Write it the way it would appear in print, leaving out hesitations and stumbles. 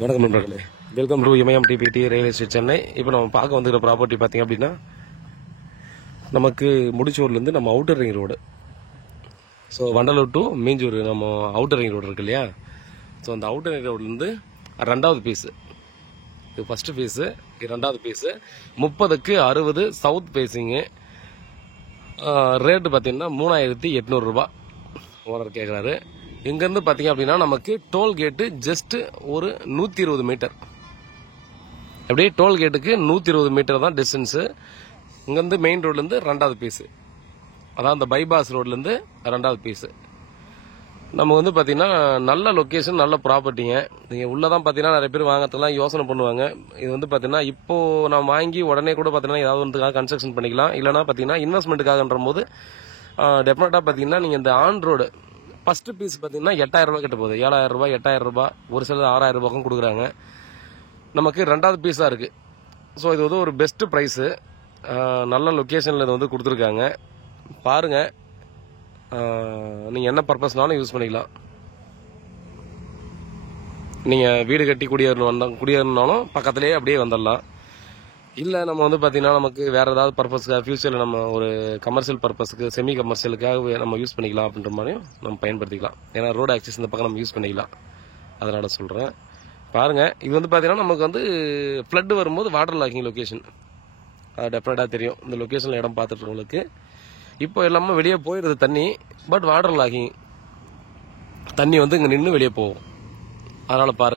வணக்கம் நண்பர்களே, welcome to Imayam DBT real estate Chennai. இப்போ நம்ம பார்க்க வந்துக்கிற ப்ராப்பர்ட்டி பார்த்தீங்க அப்படின்னா நமக்கு முடிச்சூர்லேருந்து நம்ம outer ring road. So Vandalur to Minjur நம்ம அவுட்டர் ரிங் ரோடு இருக்கு இல்லையா? ஸோ அந்த அவுட்டர் ரிங் ரோட்லேருந்து ரெண்டாவது பீஸு, இது ஃபஸ்ட்டு பீஸு, இது ரெண்டாவது பீஸு. 30க்கு 60 south facing. ரேட்டு பார்த்தீங்கன்னா 3800 ரூபா ஓனர் கேட்குறாரு. இங்கேருந்து பார்த்தீங்க அப்படின்னா நமக்கு டோல்கேட்டு ஜஸ்ட்டு ஒரு 120 மீட்டர். அப்படியே டோல்கேட்டுக்கு 120 மீட்டர் தான் டிஸ்டன்ஸு. இங்கேருந்து மெயின் ரோட்லேருந்து ரெண்டாவது பீஸு, அதான் அந்த பைபாஸ் ரோட்லேருந்து ரெண்டாவது பீஸு. நம்ம வந்து பார்த்தீங்கன்னா நல்ல லொக்கேஷன், நல்ல ப்ராப்பர்ட்டிங்க. நீங்கள் உள்ளே தான் பார்த்தீங்கன்னா நிறைய பேர் வாங்கிறதுலாம் யோசனை பண்ணுவாங்க. இது வந்து பார்த்தீங்கன்னா இப்போது நான் வாங்கி உடனே கூட பார்த்தீங்கன்னா ஏதாவது ஒன்றுக்காக கன்ஸ்ட்ரக்ஷன் பண்ணிக்கலாம். இல்லைனா பார்த்தீங்கன்னா இன்வெஸ்ட்மெண்ட்டுக்காகன்ற போது டெஃபினட்டாக பார்த்தீங்கன்னா நீங்கள் இந்த ஆன் ரோடு ஃபஸ்ட்டு பீஸ் பார்த்தீங்கன்னா 8000 ரூபா கிட்ட போகுது. 7000 ரூபா, 8000 ரூபா, ஒரு சிலர் 6000 ரூபாய்க்கும் கொடுக்குறாங்க. நமக்கு ரெண்டாவது பீஸாக இருக்குது. ஸோ இது வந்து ஒரு பெஸ்ட்டு ப்ரைஸு, நல்ல லொக்கேஷனில் இது வந்து கொடுத்துருக்காங்க. பாருங்கள், நீங்கள் என்ன பர்பஸ்னாலும் யூஸ் பண்ணிக்கலாம். நீங்கள் வீடு கட்டி குடியேறணுனாலும் பக்கத்துலேயே அப்படியே வந்துடலாம். இல்லை நம்ம வந்து பார்த்தீங்கன்னா நமக்கு வேறு ஏதாவது பர்பஸ்க்காக ஃபியூச்சரில் நம்ம ஒரு கமர்ஷியல் பர்பஸுக்கு, செமி கமர்ஷியலுக்காக நம்ம யூஸ் பண்ணிக்கலாம் அப்படின்ற மாதிரியும் நம்ம பயன்படுத்திக்கலாம். ஏன்னா ரோடு ஆக்சஸ் இந்த பக்கம் நம்ம யூஸ் பண்ணிக்கலாம். அதனால் சொல்கிறேன். பாருங்கள், இது வந்து பார்த்தீங்கன்னா நமக்கு வந்து ஃப்ளட்டு வரும்போது வாட்டர் லாக்கிங் லொக்கேஷன், அது டெஃபினட்டாக தெரியும் இந்த லொக்கேஷனில் இடம் பார்த்துட்றவங்களுக்கு. இப்போ எல்லாமே வெளியே போயிடுது தண்ணி, பட் வாட்டர் லாக்கிங் தண்ணி வந்து இங்கே நின்று வெளியே போகும். அதனால் பாருங்கள்.